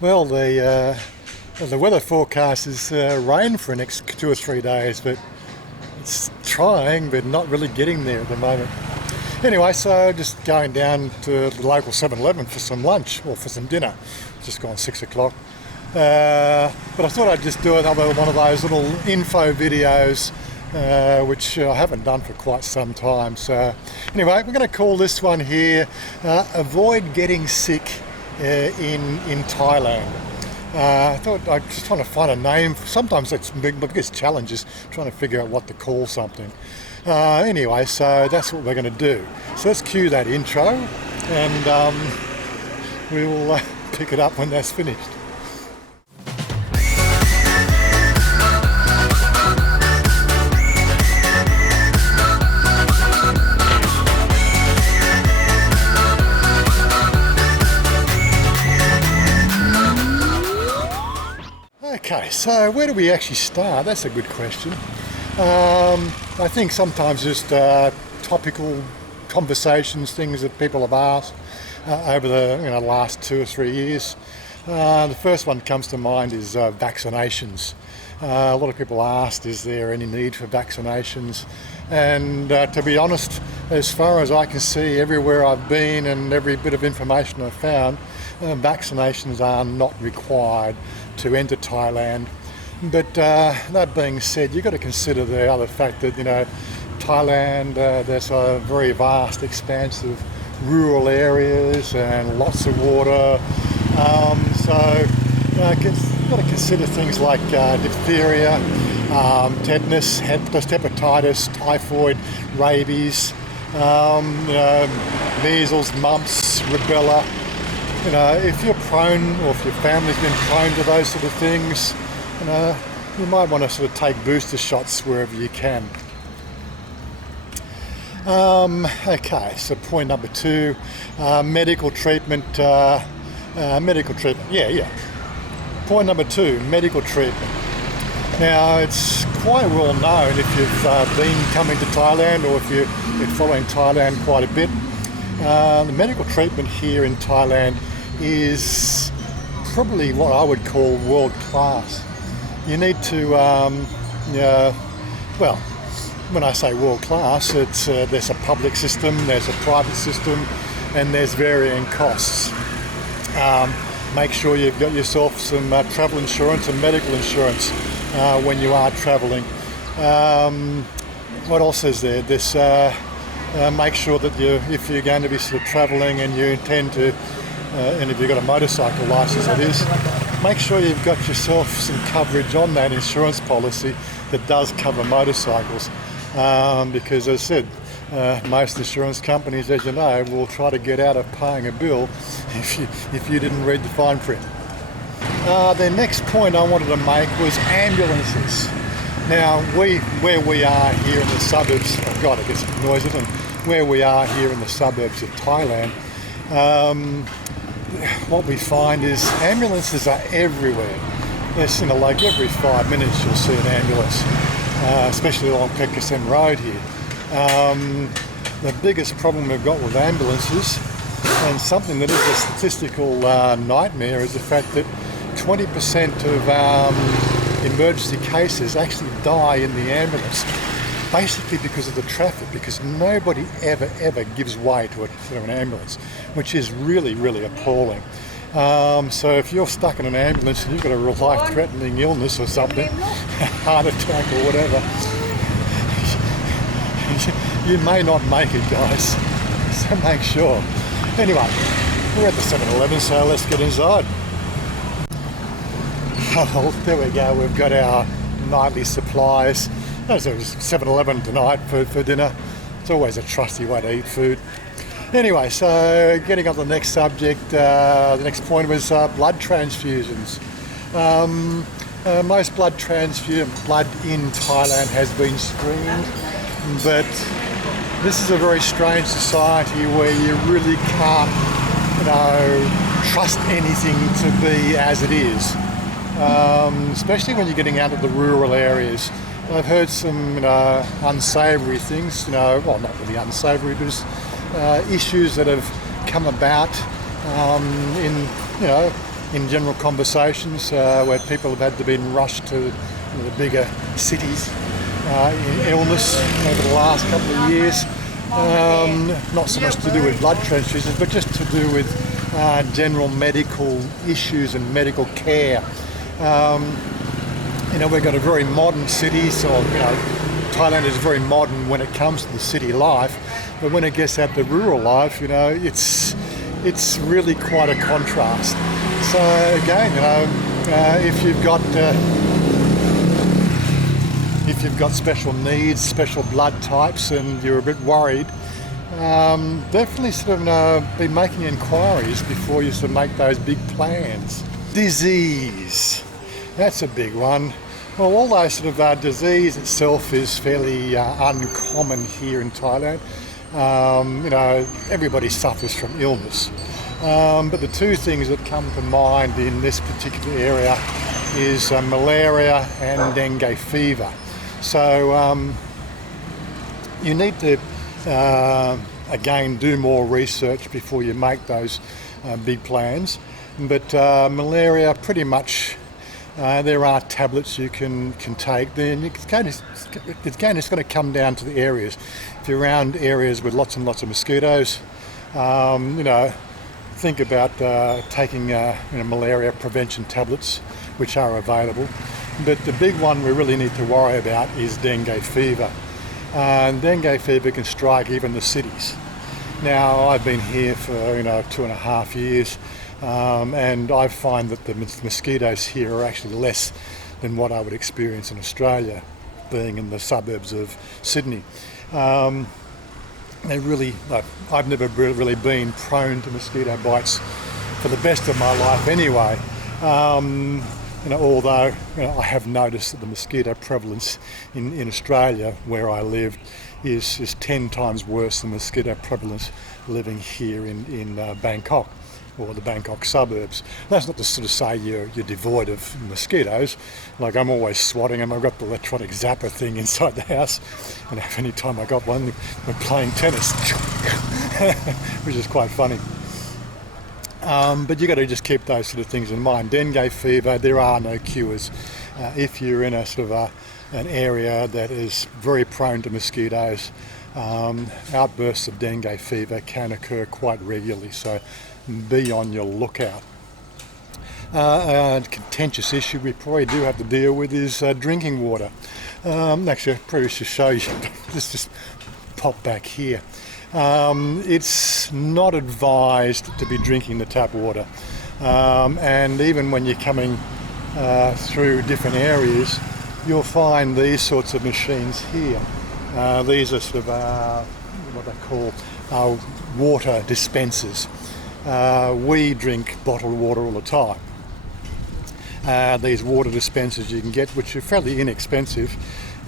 Well, the weather forecast is rain for the next 2 or 3 days, but it's trying, but not really getting there at the moment. Anyway, so just going down to the local 7-Eleven for some lunch or for some dinner. Just gone 6 o'clock. But I thought I'd just do another one of those little info videos, which I haven't done for quite some time. So anyway, we're going to call this one here, Avoid Getting Sick in Thailand. I thought I was just trying to find a name. Sometimes that's my biggest challenge is trying to figure out what to call something. Anyway, so that's what we're going to do. So let's cue that intro and we will pick it up when that's finished. Okay, so where do we actually start? That's a good question. I think sometimes just topical conversations, things that people have asked over the last 2 or 3 years. The first one that comes to mind is vaccinations. A lot of people asked, is there any need for vaccinations? And to be honest, as far as I can see, everywhere I've been and every bit of information I've found, vaccinations are not required to enter Thailand. But that being said, you've got to consider the other fact that, Thailand, there's a very vast expanse of rural areas and lots of water. You've got to consider things like diphtheria, tetanus, hepatitis, typhoid, rabies, measles, mumps, rubella. If you're prone, or if your family's been prone to those sort of things, you might want to sort of take booster shots wherever you can. Okay, so point number 2, medical treatment. Medical treatment, Point number 2, medical treatment. Now, it's quite well known if you've been coming to Thailand or if you're following Thailand quite a bit. The medical treatment here in Thailand is probably what I would call world class. You need to, when I say world class, it's there's a public system, there's a private system, and there's varying costs. Make sure you've got yourself some travel insurance and medical insurance when you are travelling. What else is there? This make sure that if you're going to be sort of travelling and you intend to, and if you've got a motorcycle licence, that is, make sure you've got yourself some coverage on that insurance policy that does cover motorcycles. Because as I said, most insurance companies, as you know, will try to get out of paying a bill if you didn't read the fine print. The next point I wanted to make was ambulances. Now, where we are here in the suburbs, oh God, it gets noisy, and where we are here in the suburbs of Thailand, what we find is ambulances are everywhere. There's, like every 5 minutes you'll see an ambulance, especially along Pekasem Road here. The biggest problem we've got with ambulances, and something that is a statistical nightmare, is the fact that 20% of emergency cases actually die in the ambulance, basically because of the traffic, because nobody ever gives way to an ambulance, which is really, really appalling. So if you're stuck in an ambulance and you've got a life-threatening illness or something, heart attack or whatever, you may not make it, guys. So make sure. Anyway, we're at the 7-Eleven, so let's get inside. Oh, there we go. We've got our nightly supplies. There's a 7-Eleven tonight for dinner. It's always a trusty way to eat food. Anyway, so getting on to the next subject, the next point was blood transfusions. Most blood in Thailand has been screened, but this is a very strange society where you really can't, trust anything to be as it is, especially when you're getting out of the rural areas. I've heard some unsavoury things, well, not really unsavoury, but just issues that have come about in in general conversations where people have had to be rushed to the bigger cities in illness over the last couple of years. Not so much to do with blood transfusions, but just to do with general medical issues and medical care. We've got a very modern city, so Thailand is very modern when it comes to the city life, but when it gets out to rural life, it's really quite a contrast. So again, if you've got special needs, special blood types, and you're a bit worried, definitely be making inquiries before you make those big plans. Disease, that's a big one. Well, although disease itself is fairly uncommon here in Thailand, everybody suffers from illness. But the two things that come to mind in this particular area is malaria and dengue fever. So you need to, again, do more research before you make those big plans. But malaria, pretty much, there are tablets you can take. Then it's going to come down to the areas. If you're around areas with lots and lots of mosquitoes, think about taking malaria prevention tablets, which are available. But the big one we really need to worry about is dengue fever. And dengue fever can strike even the cities. Now, I've been here for 2.5 years, and I find that the mosquitoes here are actually less than what I would experience in Australia, being in the suburbs of Sydney. I've never really been prone to mosquito bites for the best of my life anyway. Although I have noticed that the mosquito prevalence in Australia, where I lived, is 10 times worse than mosquito prevalence living here in Bangkok, or the Bangkok suburbs. That's not to say you're devoid of mosquitoes. Like, I'm always swatting them. I've got the electronic zapper thing inside the house, and any time I got one, we're playing tennis, which is quite funny. But you've got to just keep those sort of things in mind. Dengue fever, there are no cures. If you're in an area that is very prone to mosquitoes, outbursts of dengue fever can occur quite regularly, so be on your lookout. A contentious issue we probably do have to deal with is drinking water. Actually, I probably should show you. Let's just pop back here. It's not advised to be drinking the tap water, and even when you're coming through different areas, you'll find these sorts of machines here. These are what they call water dispensers. We drink bottled water all the time. These water dispensers you can get, which are fairly inexpensive.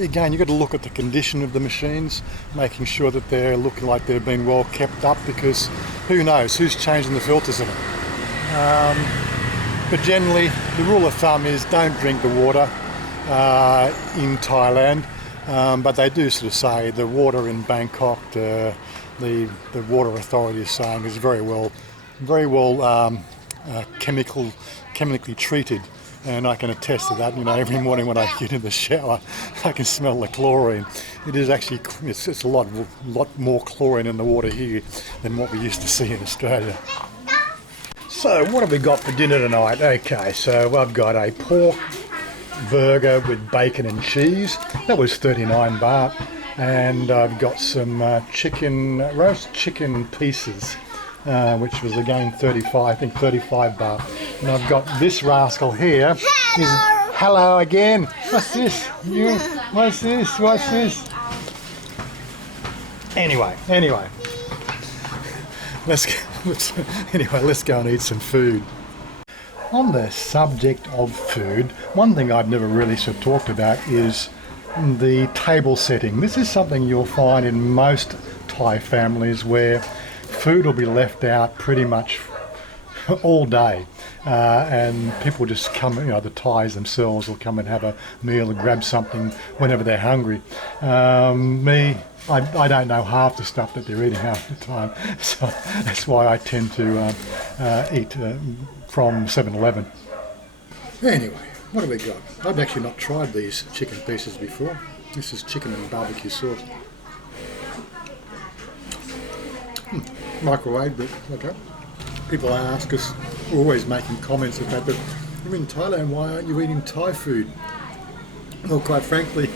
Again, you've got to look at the condition of the machines, making sure that they're looking like they've been well kept up, because who knows who's changing the filters in them. But generally, the rule of thumb is don't drink the water in Thailand. But they do say the water in Bangkok, the water authority is saying, is very well chemically treated. And I can attest to that. Every morning when I get in the shower, I can smell the chlorine. It is actually, it's a lot more chlorine in the water here than what we used to see in Australia. So what have we got for dinner tonight? Okay, so I've got a pork burger with bacon and cheese. That was 39 baht. And I've got some roast chicken pieces, which was again 35 baht. And I've got this rascal here. Hello again. What's this? What's this? Anyway. Let's go and eat some food. On the subject of food, one thing I've never really talked about is the table setting. This is something you'll find in most Thai families, where food will be left out pretty much all day. and people just come, the Thais themselves will come and have a meal and grab something whenever they're hungry. I don't know half the stuff that they're eating half the time, so that's why I tend to eat from 7-Eleven. Anyway, what have we got? I've actually not tried these chicken pieces before. This is chicken and barbecue sauce. Microwave, but okay. People ask us, we're always making comments about that. You're in Thailand, why aren't you eating Thai food? Well, quite frankly,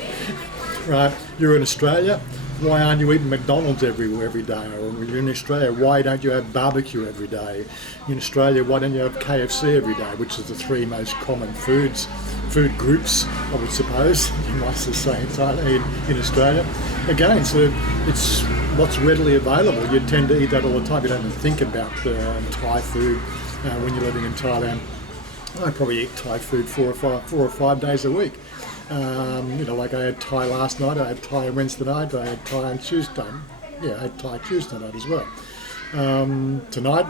right, you're in Australia, why aren't you eating McDonald's every day? Or when you're in Australia, why don't you have barbecue every day? In Australia, why don't you have KFC every day, which is the three most common food groups, I would suppose, you might say in Australia. Again, so it's what's readily available. You tend to eat that all the time. You don't even think about Thai food when you're living in Thailand. I probably eat Thai food 4 or 5 days a week. Like I had Thai last night, I had Thai Wednesday night, I had Thai on Tuesday. Yeah, I had Thai Tuesday night as well. Tonight,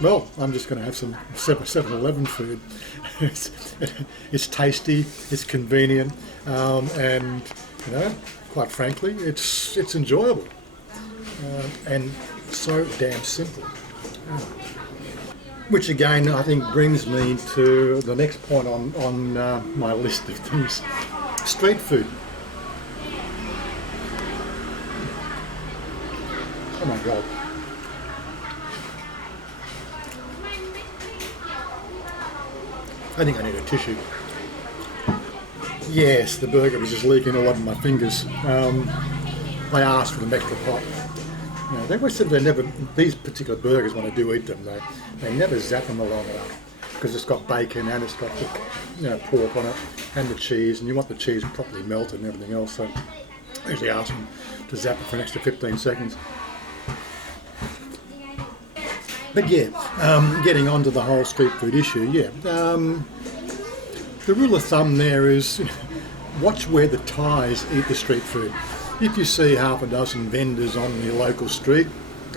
well, I'm just going to have some 7-Eleven food. It's tasty, it's convenient, and quite frankly, it's enjoyable, and so damn simple. Which again, I think brings me to the next point on my list of things: street food. Oh my God. I think I need a tissue. Yes, the burger was just leaking all over my fingers. I asked for them extra pot. They always said these particular burgers, when I do eat them, they never zap them along enough, because it's got bacon and it's got the pork on it and the cheese, and you want the cheese properly melted and everything else. So I usually ask them to zap it for an extra 15 seconds. But yeah, getting onto the whole street food issue, the rule of thumb there is watch where the Thais eat the street food. If you see half a dozen vendors on your local street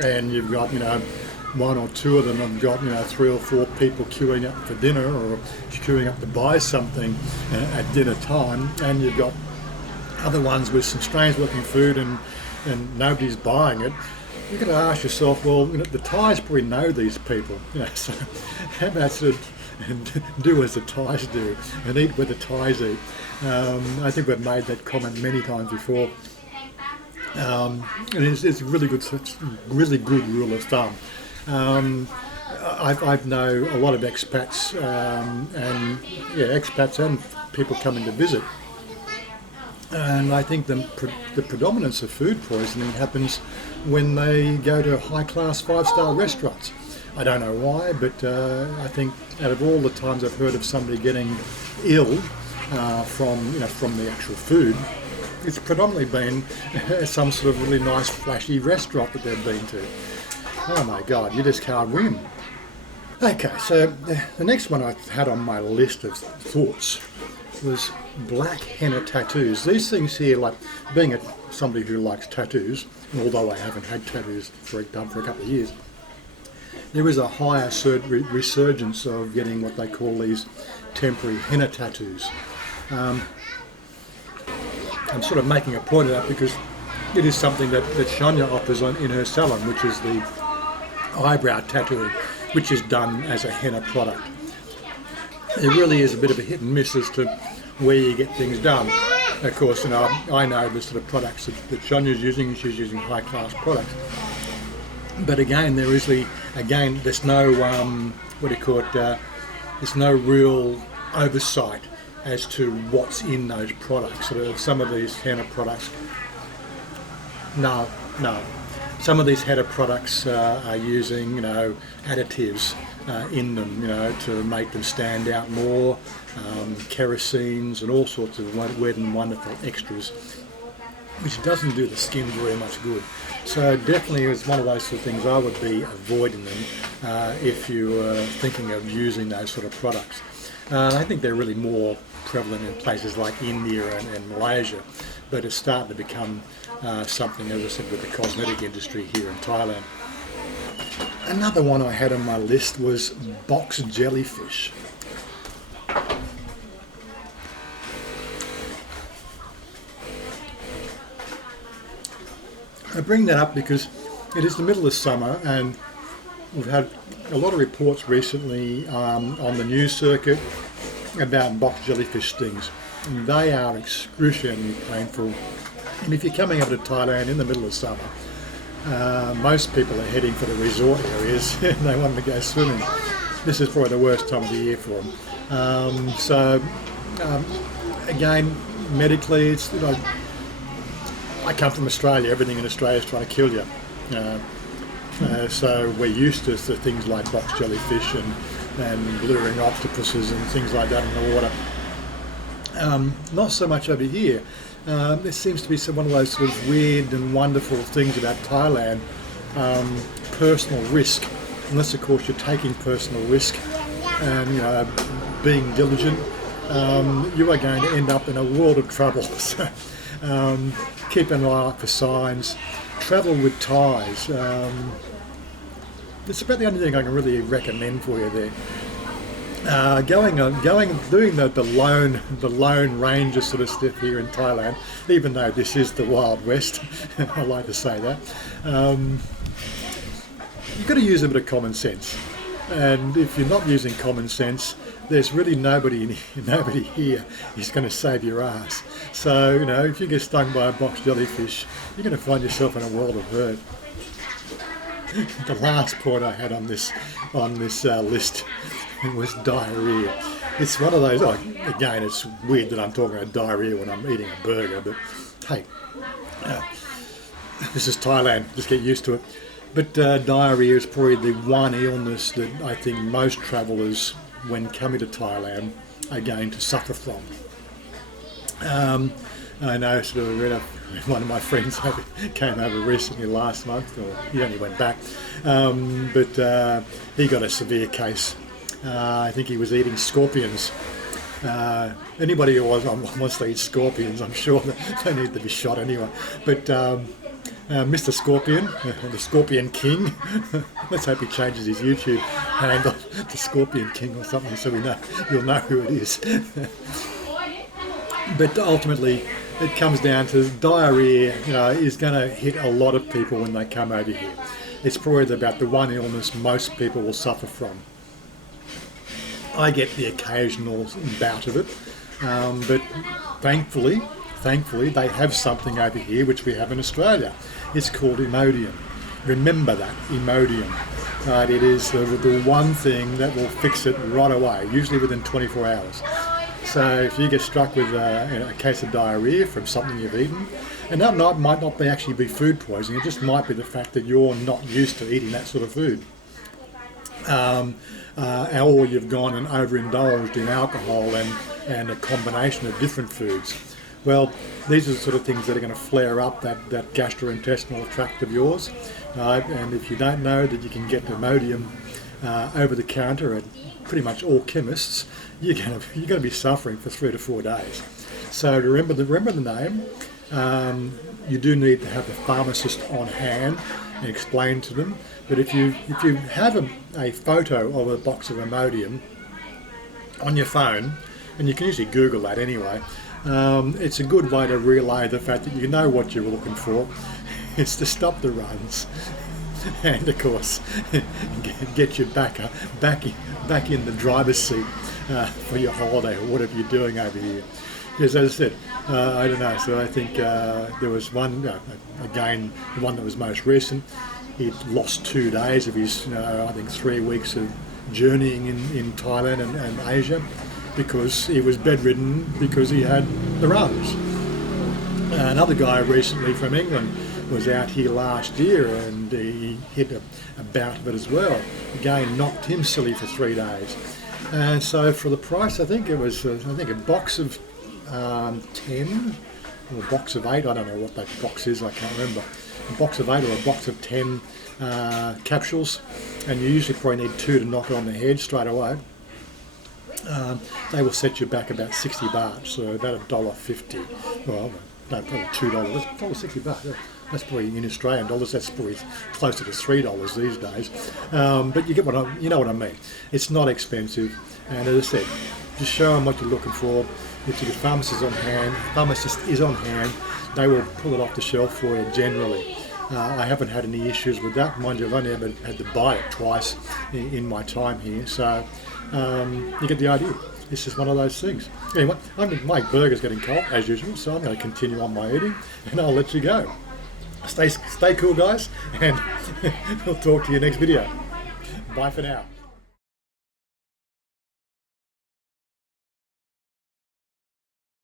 and you've got, one or two of them have got, 3 or 4 people queuing up for dinner or queuing up to buy something at dinner time, and you've got other ones with some strange looking food and nobody's buying it, you've got to ask yourself, well, the Thais probably know these people, so how about sort of do as the Thais do and eat where the Thais eat. I think we've made that comment many times before. And it's a really good rule of thumb. I've know a lot of expats expats and people coming to visit, and I think the predominance of food poisoning happens when they go to high-class 5-star restaurants. I don't know why, but I think out of all the times I've heard of somebody getting ill from the actual food, it's predominantly been some sort of really nice, flashy restaurant that they've been to. Oh my God, you just can't win. Okay, so the next one I had on my list of thoughts was black henna tattoos. These things here, like being somebody who likes tattoos, although I haven't had tattoos for a couple of years, there is a higher resurgence of getting what they call these temporary henna tattoos. I'm sort of making a point of that because it is something that Chanya offers in her salon, which is the eyebrow tattooing, which is done as a henna product. It really is a bit of a hit and miss as to where you get things done. Of course, I know the sort of products that Chanya's using, and she's using high-class products. But again, there's no there's no real oversight as to what's in those products. So some of these henna products, no. Some of these henna products are using, additives in them, to make them stand out more, kerosines and all sorts of weird and wonderful extras, which doesn't do the skin very much good. So definitely it's one of those sort of things I would be avoiding them if you were thinking of using those sort of products. I think they're really more prevalent in places like India and Malaysia, but it's starting to become something, as I said, with the cosmetic industry here in Thailand. Another one I had on my list was box jellyfish. I bring that up because it is the middle of summer and we've had a lot of reports recently on the news circuit about box jellyfish stings. And they are excruciatingly painful. And if you're coming over to Thailand in the middle of summer, most people are heading for the resort areas and they want to go swimming. This is probably the worst time of the year for them. Again, medically, it's, you know, I come from Australia. Everything in Australia is trying to kill you. So we're used to things like box jellyfish and glittering octopuses and things like that in the water. Not so much over here. There seems to be one of those sort of weird and wonderful things about Thailand. Personal risk, unless of course you're taking personal risk and, you know, being diligent, you are going to end up in a world of trouble. So, keep an eye out for signs. Travel with ties. It's about the only thing I can really recommend for you there. Doing the lone ranger sort of stuff here in Thailand, even though this is the Wild West, I like to say that. You've got to use a bit of common sense, and if you're not using common sense, there's really nobody here who's going to save your ass. So, you know, if you get stung by a box jellyfish, you're going to find yourself in a world of hurt. The last point I had on this list was diarrhea. It's one of those. Again, it's weird that I'm talking about diarrhea when I'm eating a burger, but hey, this is Thailand. Just get used to it. But diarrhea is probably the one illness that I think most travellers, when coming to Thailand, are going to suffer from. I know sort of one of my friends came over recently last month, or he only went back, but he got a severe case. I think he was eating scorpions. Anybody who wants to eat scorpions, I'm sure that they need to be shot anyway. But Mr. Scorpion, the Scorpion King, let's hope he changes his YouTube handle to Scorpion King or something, so you'll know who it is. But ultimately, it comes down to diarrhea. You know, is going to hit a lot of people when they come over here. It's probably about the one illness most people will suffer from. I get the occasional bout of it, but thankfully they have something over here which we have in Australia. It's called Imodium. Remember that, Imodium. It is the one thing that will fix it right away, usually within 24 hours. So if you get struck with a case of diarrhea from something you've eaten, and that might not actually be food poisoning, it just might be the fact that you're not used to eating that sort of food. Or you've gone and overindulged in alcohol and a combination of different foods. Well, these are the sort of things that are going to flare up that gastrointestinal tract of yours. And if you don't know that you can get Imodium over the counter at pretty much all chemists, you're going to be suffering for 3 to 4 days. So remember the name. You do need to have the pharmacist on hand and explain to them. But if you have a photo of a box of Imodium on your phone, and you can usually Google that anyway, it's a good way to relay the fact that you know what you're looking for. It's to stop the runs, and of course get you back in the driver's seat for your holiday or whatever you're doing over here. Because as I said, I don't know. So I think there was one again, the one that was most recent. He'd lost 2 days of his, I think 3 weeks of journeying in Thailand and Asia, because he was bedridden because he had the runs. Another guy recently from England was out here last year and he hit a bout of it as well. Again, knocked him silly for 3 days. And so for the price, I think it was a box of 10 or a box of 8. I don't know what that box is. I can't remember. A box of 8 or a box of 10 capsules, and you usually probably need 2 to knock it on the head straight away. They will set you back about 60 baht, so about $1.50. Well, no, probably $2. $1.60 baht. That's probably in Australian dollars. That's probably closer to $3 these days. But you get you know what I mean. It's not expensive, and as I said, just show them what you're looking for. If the pharmacist is on hand, they will pull it off the shelf for you generally. I haven't had any issues with that. Mind you, I've only ever had to buy it twice in my time here, so you get the idea. It's just one of those things. Anyway, my burger's getting cold, as usual, so I'm going to continue on my eating, and I'll let you go. Stay cool, guys, and I'll talk to you next video. Bye for now.